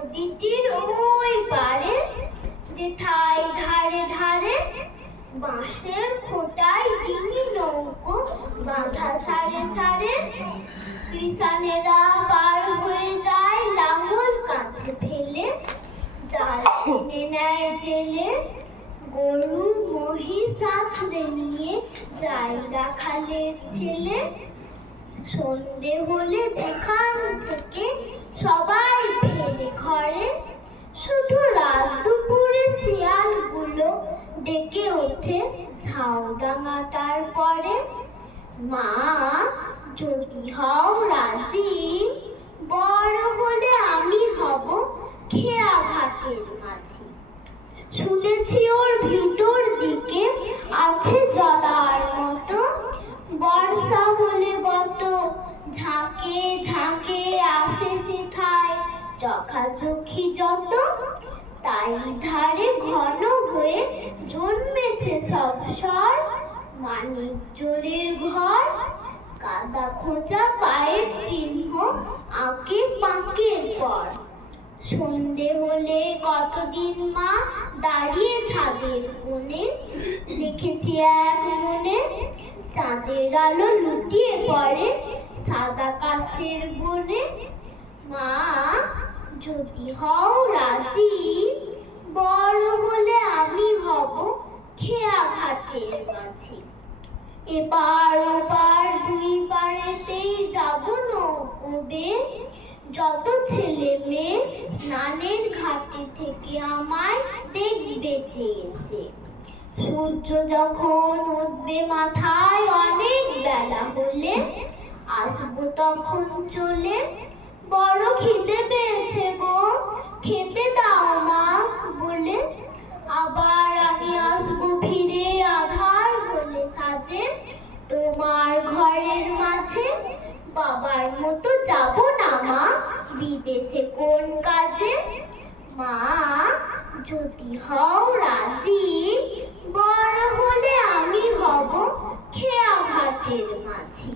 নদীটির ওই পারে যেথায় ধারে ধারে বাঁশের খোঁটায় ডিঙি নৌকো বাঁধা সারে সারে কৃষানেরা পার হয়ে যায় লাঙল কাঁধে ফেলে, জাল টেনে নেয় জেলে, গরু মহিষ সাথে নিয়ে যায় রাখালের ছেলে। সন্ধে হলে যেখান থেকে সবাই ফেরে ঘরে, শুধু রাত দুপুরে শিয়ালগুলো ডেকে ওঠে ঝাউডাঙাটার পরে। মা যদি হও রাজি, বড় হলে আমি হব খেয়া ঘাটের মাঝি। শুনেছি ওর ভিতর দিকে আছে জলার মতো, বর্ষা হলে কত ঝাঁকে ঝাঁকে আসে সেথায় চোখাচোখি যত। তাই ধারে ঘন হয়ে জন্মেছে সব স্বর, মানিক জোরের ঘর, কাদা খোঁচা পায়ের চিহ্ন আঁকে পাঁকের পর। সন্ধে হলে কতদিন মা দাঁড়িয়ে ছাদের কোণে, দেখেছি এক মনে চাঁদের আলো লুটিয়ে পড়ে সাদা কাছের বনে। মা যদি হও রাজি, বড় হলে আমি হব খেয়া ঘাটের মাঝি। এপার ওপার দুই পাড়েতেই যাব নৌকোবে, যত ছেলে মেয়ে স্নানের ঘাটে থেকে আমায় দেখবে চেয়েছে। সূর্য যখন উঠবে মাথায় অনেক বেলা হলে, আসবো তখন চলে। বড় খিদে পেয়েছে গো, খেতে দাও মা বলে। আবার আমি আসবো ফিরে আধার হলে সাজে, তোমার ঘরের মাঝে। বাবার মতো যাব না মা বিদেশে কোন কাজে। মা যদি হও রাজি, বড় হলে আমি হব খেয়া ঘাটের মাঝি।